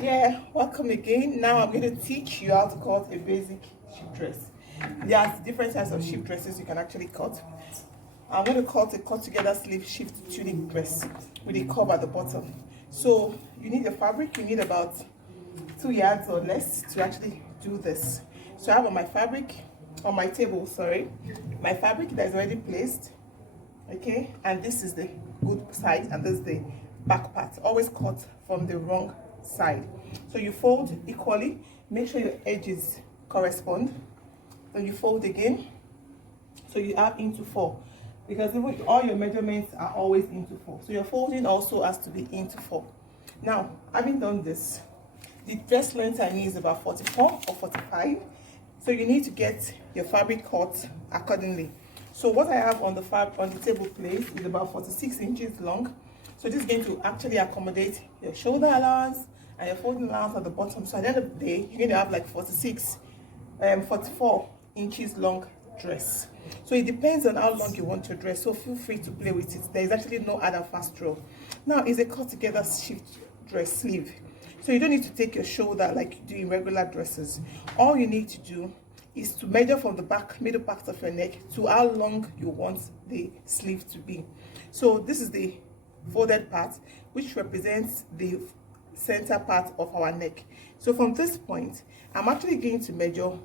Yeah, welcome again. Now I'm going to teach you how to cut a basic sheep dress. There's different types of sheep dresses you can actually cut. I'm going to cut a cut together sleeve shift tunic dress with a curve at the bottom. So you need a fabric. You need about 2 yards or less to actually do this. So I have on my fabric, on my table, sorry, my fabric that is already placed. Okay, and this is the good side and this is the back part. Always cut from the wrong side. So you fold equally, make sure your edges correspond. Then you fold again, so you have into 4, because even all your measurements are always into 4. So your folding also has to be into 4. Now, having done this, the dress length I need is about 44 or 45. So you need to get your fabric cut accordingly. So what I have on the table place is about 46 inches long. So this is going to actually accommodate your shoulder allowance and your folding allowance at the bottom. So at the end of the day, you're going to have like 44 inches long dress. So it depends on how long you want your dress. So feel free to play with it. There is actually no other fast draw. Now it's a cut together shift dress sleeve. So you don't need to take your shoulder like you do in regular dresses. All you need to do is to measure from the back, middle part of your neck to how long you want the sleeve to be. So this is the folded part, which represents the center part of our neck. So from this point, I'm actually going to measure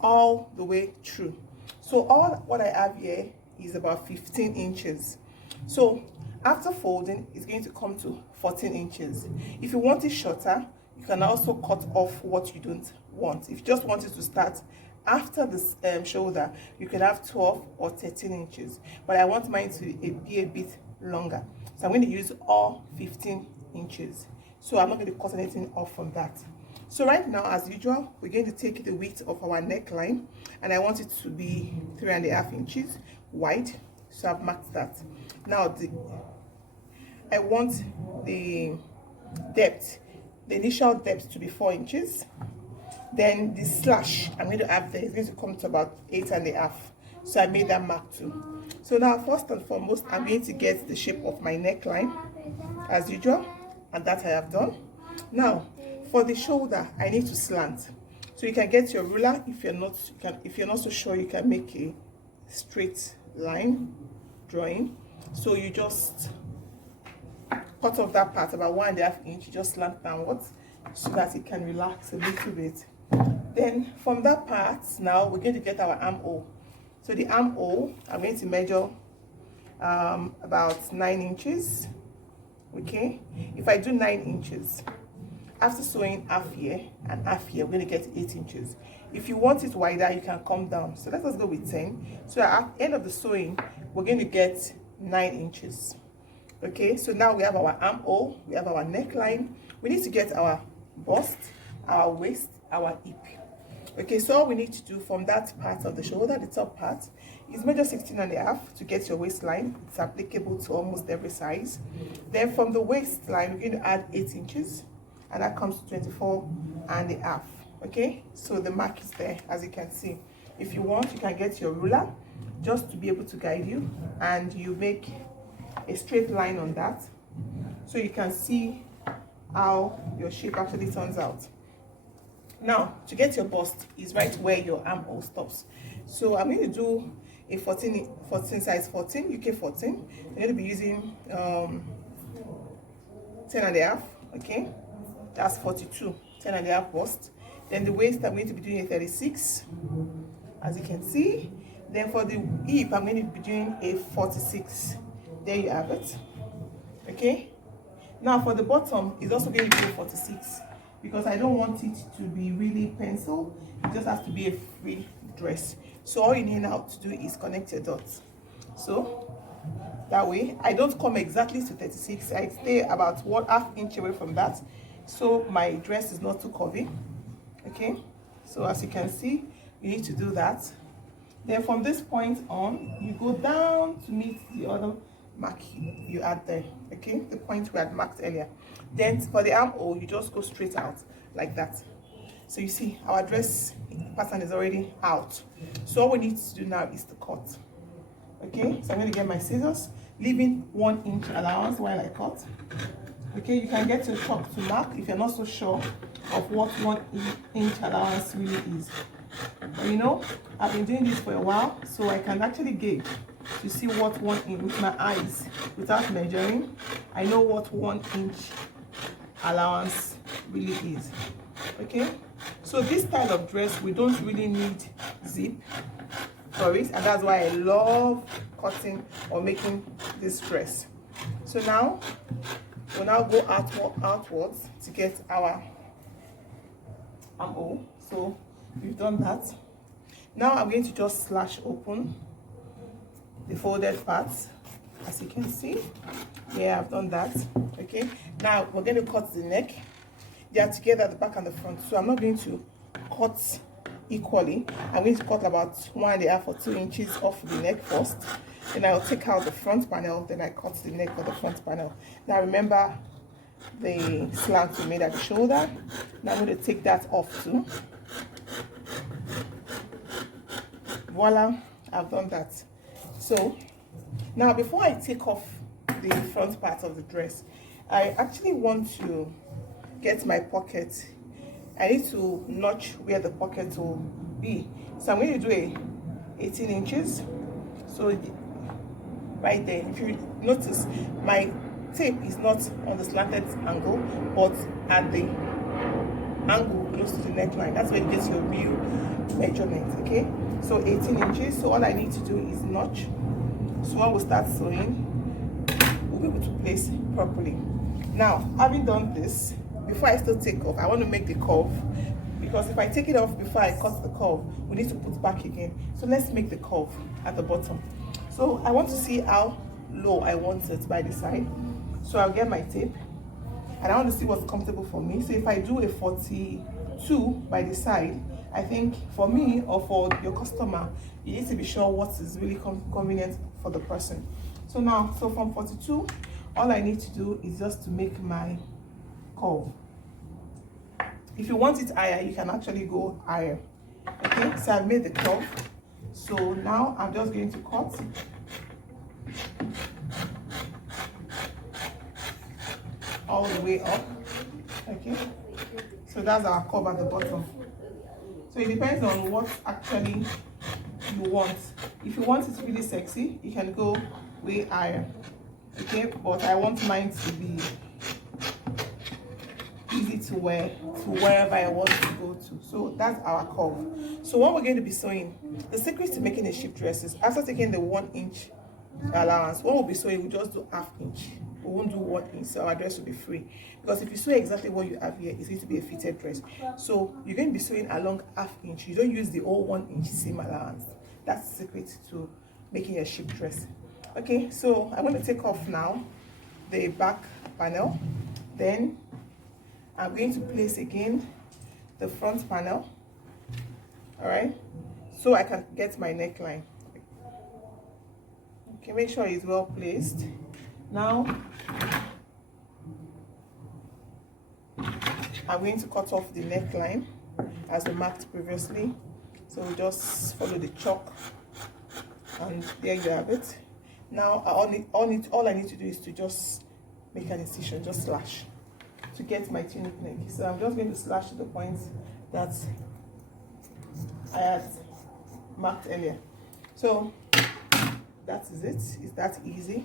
all the way through. So all what I have here is about 15 inches. So after folding, it's going to come to 14 inches. If you want it shorter, you can also cut off what you don't want. If you just want it to start after the shoulder, you can have 12 or 13 inches. But I want mine to be a bit longer. So I'm going to use all 15 inches. So I'm not going to cut anything off from that. So right now, as usual, we're going to take the width of our neckline, and I want it to be 3.5 inches wide. So I've marked that. Now I want the depth, the initial depth, to be 4 inches. Then the slash I'm going to have there is going to come to about 8.5. So I made that mark too. So now first and foremost, I'm going to get the shape of my neckline as usual, and that I have done. Now for the shoulder, I need to slant. So you can get your ruler. If you're not so sure, you can make a straight line drawing. So you just cut off that part about 1.5 inch. You just slant downwards so that it can relax a little bit. Then from that part, now we're going to get our armhole. So the armhole, I'm going to measure about 9 inches. Okay, if I do 9 inches, after sewing half here and half here, we're going to get 8 inches. If you want it wider, you can come down. So let us go with 10. So at the end of the sewing, we're going to get 9 inches. Okay, so now we have our armhole, we have our neckline. We need to get our bust, our waist, our hip. Okay, so all we need to do from that part of the shoulder, the top part, is measure 16.5 to get your waistline. It's applicable to almost every size. Then from the waistline, we're going to add 8 inches, and that comes to 24.5. Okay, so the mark is there, as you can see. If you want, you can get your ruler just to be able to guide you, and you make a straight line on that, so you can see how your shape actually turns out. Now to get your bust is right where your armhole stops. So I'm going to do a 14 size 14, UK 14. I'm going to be using 10.5. Okay, that's 42, 10.5 bust. Then the waist, I'm going to be doing a 36, as you can see. Then for the hip, I'm going to be doing a 46. There you have it. Okay, now for the bottom, it's also going to be a 46, because I don't want it to be really pencil. It just has to be a free dress. So all you need now to do is connect your dots. So that way, I don't come exactly to 36. I stay about 1/2 inch away from that, so my dress is not too curvy. Okay, so as you can see, you need to do that. Then from this point on, you go down to meet the other mark you had there. Okay, the point we had marked earlier. Then for the armhole, you just go straight out like that. So you see our dress pattern is already out. So all we need to do now is to cut. Okay, so I'm going to get my scissors, leaving 1 inch allowance while I cut. Okay, you can get your chalk to mark if you're not so sure of what 1 inch allowance really is. But you know, I've been doing this for a while, so I can actually gauge to see what 1 inch with my eyes without measuring. I know what 1 inch allowance really is. Okay, so this style of dress, we don't really need zip for it, and that's why I love cutting or making this dress. So now we'll now go outwards to get our armhole. So we've done that. Now I'm going to just slash open the folded parts, as you can see. Yeah, I've done that. Okay, now we're going to cut the neck. They are together at the back and the front, so I'm not going to cut equally. I'm going to cut about 1.5 or 2 inches off the neck first, then I'll take out the front panel, then I cut the neck for the front panel. Now remember the slant we made at the shoulder. Now I'm going to take that off too. Voila, I've done that. So now before I take off the front part of the dress, I actually want to get my pocket. I need to notch where the pocket will be. So I'm going to do a 18 inches. So right there, if you notice, my tape is not on the slanted angle, but at the angle close to the neckline. That's where you get your real measurement. Okay, so 18 inches. So all I need to do is notch. So when we start sewing, we'll be able to place properly. Now, having done this, before I still take off, I want to make the curve, because if I take it off before I cut the curve, we need to put back again. So let's make the curve at the bottom. So I want to see how low I want it by the side. So I'll get my tape, and I want to see what's comfortable for me. So if I do a 42 by the side, I think for me or for your customer, you need to be sure what is really convenient for the person. So now, so from 42, all I need to do is just to make my curve. If you want it higher, you can actually go higher. Okay, so I've made the curve. So now I'm just going to cut. All the way up. Okay, so that's our curve at the bottom. So it depends on what actually you want. If you want it really sexy, you can go way higher. Okay, but I want mine to be easy to wear to wherever I want to go to. So that's our curve. So what we're going to be sewing, the secret to making a sheath dress is after taking the 1 inch allowance, what we'll be sewing, we'll just do ½ inch. We won't do 1 inch, so our dress will be free. Because if you sew exactly what you have here, it's going to be a fitted dress. So you're going to be sewing along ½ inch. You don't use the whole 1 inch seam allowance. That's the secret to making a sheath dress. Okay, so I'm going to take off now the back panel. Then I'm going to place again the front panel. All right, so I can get my neckline. Okay, make sure it's well placed. Now I'm going to cut off the neckline as we marked previously. So we just follow the chalk, and there you have it. Now all I need to do is to just make an incision, just slash to get my tunic neck. So I'm just going to slash to the point that I had marked earlier. So that is it. It's that easy.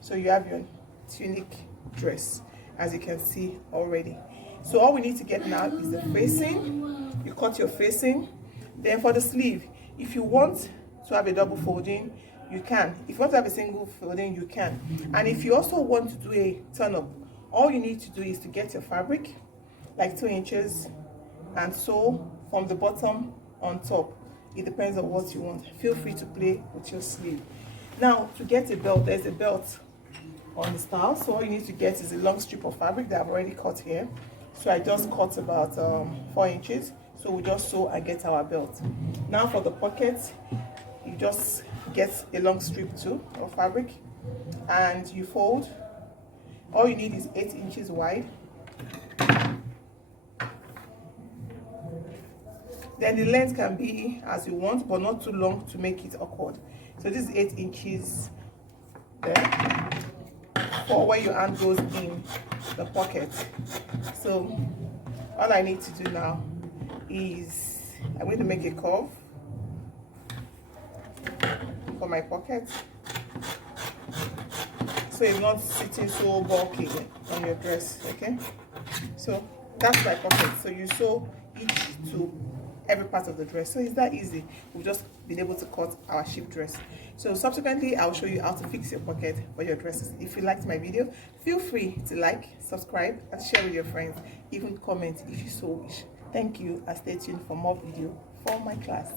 So you have your tunic dress, as you can see already. So all we need to get now is the facing. You cut your facing. Then for the sleeve, if you want to have a double folding, you can. If you want to have a single folding, you can. And if you also want to do a turn up, all you need to do is to get your fabric, like 2 inches, and sew from the bottom on top. It depends on what you want. Feel free to play with your sleeve. Now, to get a belt, there's a belt on the style. So all you need to get is a long strip of fabric that I've already cut here. So I just cut about 4 inches. So we just sew and get our belt. Now for the pocket, you just get a long strip too of fabric, and you fold. All you need is 8 inches wide. Then the length can be as you want, but not too long to make it awkward. So this is 8 inches there for where your hand goes in the pocket. So all I need to do now is I'm going to make a curve for my pocket, so it's not sitting so bulky on your dress. Okay, so that's my pocket. So you sew each to every part of the dress. So it's that easy. We've just been able to cut our sheath dress. So subsequently I'll show you how to fix your pocket for your dresses. If you liked my video, feel free to like, subscribe, and share with your friends. Even comment if you so wish. Thank you, and stay tuned for more video for my class.